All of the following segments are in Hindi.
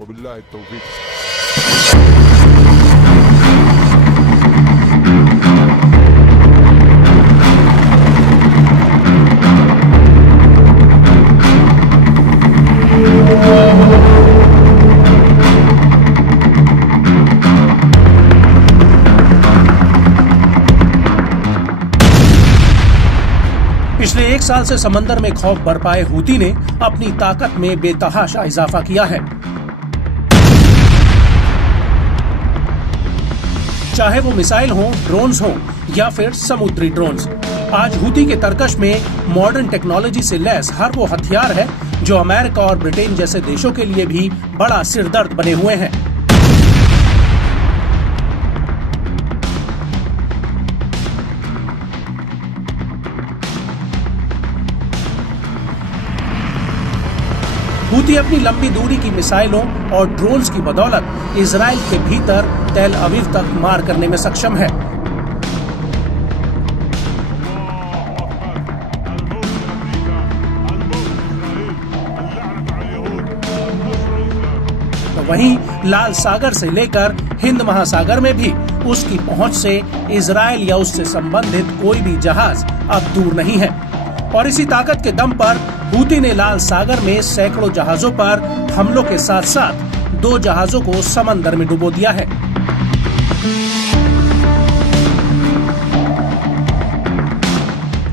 वबिल्लाह तौफीक। पिछले 1 साल से समंदर में खौफ बरपाए हूती ने अपनी ताकत में बेतहाशा इजाफा किया है। चाहे वो मिसाइल हो, ड्रोन्स हो या फिर समुद्री ड्रोन्स, आज हूती के तरकश में मॉडर्न टेक्नोलॉजी से लैस हर वो हथियार है जो अमेरिका और ब्रिटेन जैसे देशों के लिए भी बड़ा सिरदर्द बने हुए हैं। हूती अपनी लंबी दूरी की मिसाइलों और ड्रोन्स की बदौलत इजराइल के भीतर तेल अवीव तक मार करने में सक्षम है। तो वहीं लाल सागर से लेकर हिंद महासागर में भी उसकी पहुंच से इजराइल या उससे संबंधित कोई भी जहाज अब दूर नहीं है। और इसी ताकत के दम पर हूती ने लाल सागर में सैकड़ों जहाजों पर हमलों के साथ साथ 2 जहाजों को समंदर में डुबो दिया है।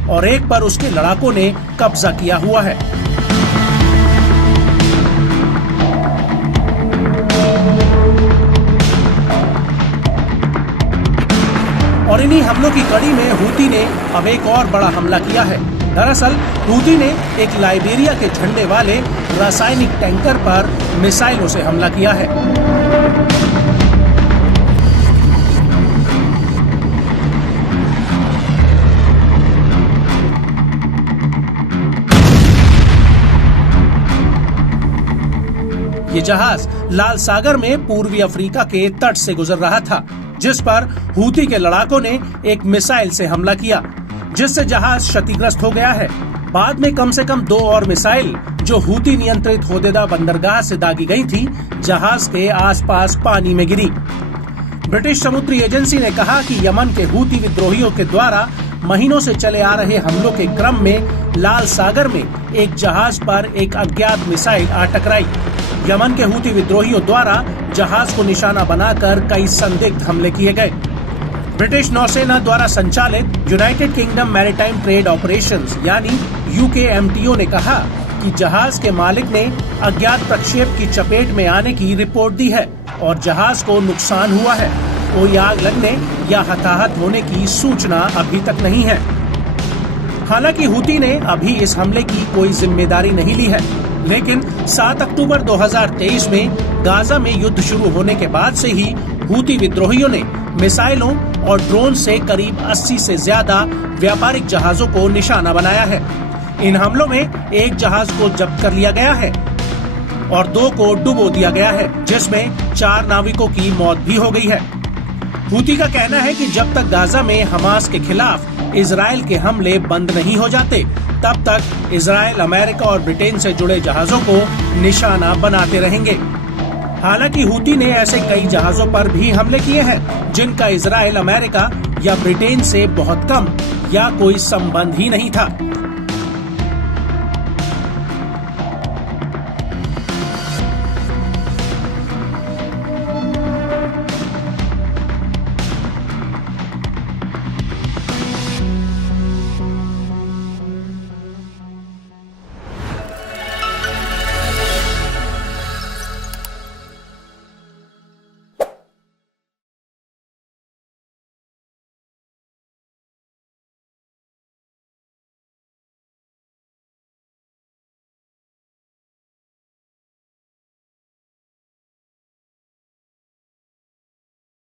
और एक पर उसके लड़ाकों ने कब्जा किया हुआ है। और इन्हीं हमलों की कड़ी में हूती ने अब एक और बड़ा हमला किया है। दरअसल हूती ने एक लाइबेरिया के झंडे वाले रासायनिक टैंकर पर मिसाइलों से हमला किया है। ये जहाज लाल सागर में पूर्वी अफ्रीका के तट से गुजर रहा था, जिस पर हूती के लड़ाकों ने एक मिसाइल से हमला किया, जिससे जहाज क्षतिग्रस्त हो गया है। बाद में कम से कम 2 और मिसाइल जो हूती नियंत्रित होदेदा बंदरगाह से दागी गई थी, जहाज के आसपास पानी में गिरी। ब्रिटिश समुद्री एजेंसी ने कहा कि यमन के हूती विद्रोहियों के द्वारा महीनों से चले आ रहे हमलों के क्रम में लाल सागर में एक जहाज पर एक अज्ञात मिसाइल आ टकराई। यमन के हूती विद्रोहियों द्वारा जहाज को निशाना बनाकर कई संदिग्ध हमले किए गए। ब्रिटिश नौसेना द्वारा संचालित United kingdom maritime trade operations यानी UKMTO ने कहा कि जहाज के मालिक ने अज्ञात प्रक्षेप की चपेट में आने की रिपोर्ट दी है और जहाज को नुकसान हुआ है। कोई आग लगने या हताहत होने की सूचना अभी तक नहीं है। हालांकि हूती ने अभी इस हमले की कोई जिम्मेदारी नहीं ली है, लेकिन 7 अक्टूबर 2023 में गाजा में युद्ध शुरू होने के बाद से ही हूती विद्रोहियों ने मिसाइलों और ड्रोन से करीब 80 से ज्यादा व्यापारिक जहाजों को निशाना बनाया है। इन हमलों में एक जहाज को जब्त कर लिया गया है और 2 को डुबो दिया गया है, जिसमें 4 नाविकों की मौत भी हो गई है। हूती का कहना है कि जब तक गाजा में हमास के खिलाफ इजराइल के हमले बंद नहीं हो जाते, तब तक इजराइल अमेरिका और ब्रिटेन से जुड़े जहाजों को निशाना बनाते रहेंगे। हालांकि हूती ने ऐसे कई जहाजों पर भी हमले किए हैं जिनका इजराइल, अमेरिका या ब्रिटेन से बहुत कम या कोई संबंध ही नहीं था।